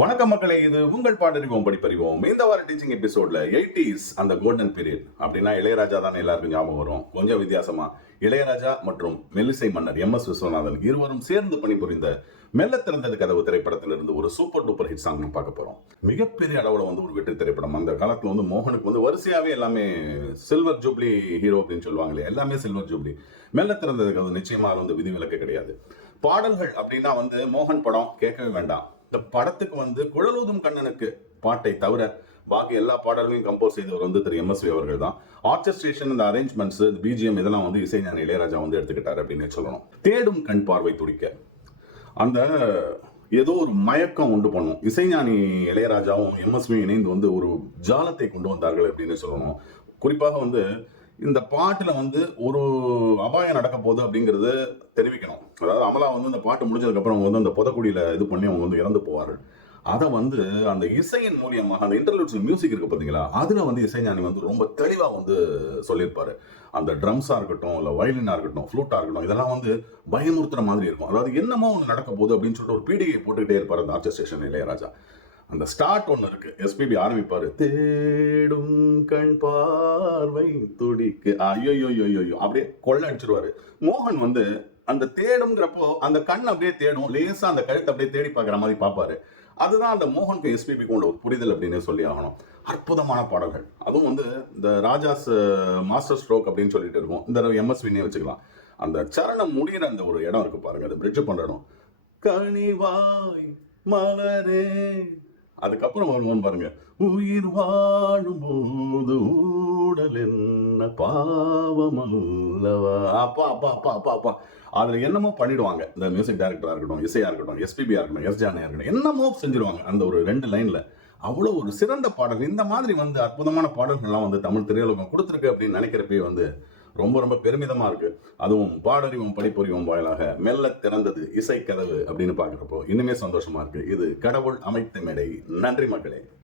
வணக்கம் மக்களே, இது உங்கள் பாடறிவோம் படிப்பறிவோம். இந்த வார டீச்சிங் எபிசோட்ல 80s அந்த கோல்டன் பீரியட் அப்படின்னா இளையராஜா தான் எல்லாருக்கும் ஞாபகம் வரும். கொஞ்சம் வித்தியாசமா இளையராஜா மற்றும் மெல்லிசை மன்னர் எம்.எஸ். விஸ்வநாதன் இருவரும் சேர்ந்து பணிபுரிந்த மெல்ல திறந்தது கதவு திரைப்படத்திலிருந்து ஒரு சூப்பர் டூப்பர் ஹிட் சாங் பார்க்க போறோம். மிகப்பெரிய அளவுல ஒரு வெற்றி திரைப்படம். அந்த காலத்துல மோகனுக்கு வரிசையாவே எல்லாமே சில்வர் ஜூப்ளி ஹீரோ அப்படின்னு சொல்லுவாங்களே, எல்லாமே சில்வர் ஜூப்ளி. மெல்ல திறந்தது கதவு நிச்சயமா விதிவிலக்கு கிடையாது. பாடல்கள் அப்படின்னா மோகன் படம் கேட்கவே வேண்டாம். இந்த படத்துக்கு குழலூதும் கண்ணனுக்கு பாட்டை தவிர பாக்கி எல்லா பாடல்களையும் கம்போஸ் செய்தவர் திரு எம்.எஸ்.வி அவர்கள் தான். ஆர்கெஸ்ட்ரேஷன், இந்த அரேஞ்ச்மெண்ட்ஸ், பிஜிஎம் இதெல்லாம் இசைஞானி இளையராஜா எடுத்துக்கிட்டார் அப்படின்னு சொல்லணும். தேடும் கண் பார்வை துடிக்க அந்த ஏதோ ஒரு மயக்கம் உண்டு பண்ணும். இசைஞானி இளையராஜாவும் எம்.எஸ்.வி இணைந்து ஒரு ஜாலத்தை கொண்டு வந்தார்கள் அப்படின்னு சொல்லணும். குறிப்பாக இந்த பாட்டுல ஒரு அபாயம் நடக்க போகுது அப்படிங்கிறது தெரிவிக்கணும். அதாவது அமலா இந்த பாட்டு முடிஞ்சதுக்கு அப்புறம் அந்த புதக்குடியில இது பண்ணி அவங்க இறந்து போவார்கள். அதை அந்த இசையின் மூலியமாக அந்த இன்டர்லூட்ஸ் மியூசிக் இருக்கு பாத்தீங்களா, அதுல இசைஞானி ரொம்ப தெளிவா சொல்லியிருப்பாரு. அந்த ட்ரம்ஸா இருக்கட்டும், இல்ல வயலினா இருக்கட்டும், ஃப்ளூட்டா இருக்கட்டும், இதெல்லாம் பயமுறுத்துற மாதிரி இருக்கும். அதாவது என்னமோ நடக்க போகுது அப்படின்னு சொல்லிட்டு ஒரு பீடிகை போட்டுக்கிட்டே இருப்பாரு அந்த ஆர்கெஸ்ட்ரேஷன் இளையராஜா. அந்த ஸ்டார்ட் ஒன்று இருக்கு, எஸ்பிபி ஆரம்பிப்பாரு, தேடும் கண் பார்வை துடிக்கு, ஐயோ அப்படியே கொள்ள அடிச்சிருவாரு. மோகன் அந்த தேடுங்கிறப்போ அந்த கண் அப்படியே தேடும், லேசா அந்த கழுத்தை அப்படியே தேடி பார்க்குற மாதிரி பார்ப்பாரு. அதுதான் அந்த மோகனுக்கு எஸ்பிபிக்கு உள்ள ஒரு புரிதல் அப்படின்னு சொல்லி ஆகணும். அற்புதமான பாடல்கள். அதுவும் இந்த ராஜாஸ் மாஸ்டர் ஸ்ட்ரோக் அப்படின்னு சொல்லிட்டு இருக்கும். இந்த எம்எஸ்வினே வச்சுக்கலாம். அந்த சரணம் முடிகிற அந்த ஒரு இடம் இருக்கு பாருங்க, அந்த பிரிட்ஜ் பண்ற இடம், கனிவாய் மலரே, அதுக்கப்புறம் வருவோம் பாருங்க, உயிர் வாழும் போது ஊடல் என்ன பாவம் அல்லவா. அப்பா அப்பா அப்பா அப்பா அப்பா அதுல என்னமோ பண்ணிடுவாங்க. இந்த மியூசிக் டைரக்டரா இருக்கட்டும், இசையா இருக்கட்டும், எஸ்பிபியா இருக்கட்டும், எஸ்ஜானியா இருக்கட்டும், என்னமோ செஞ்சிருவாங்க அந்த ஒரு 2 லைன்ல. அவ்வளவு ஒரு சிறந்த பாடல். இந்த மாதிரி அற்புதமான பாடல்கள்லாம் தமிழ் திரையுலகம் கொடுத்துருக்கு அப்படின்னு நினைக்கிறப்பே ரொம்ப ரொம்ப பெருமிதமா இருக்கு. அதுவும் பாடறிவோம் படிப்பறிவோம் வாயிலாக மெல்ல திறந்தது இசை கதவு அப்படின்னு பாக்குறப்போ இன்னுமே சந்தோஷமா இருக்கு. இது கடவுள் அமைத்த மேடை. நன்றி மக்களே.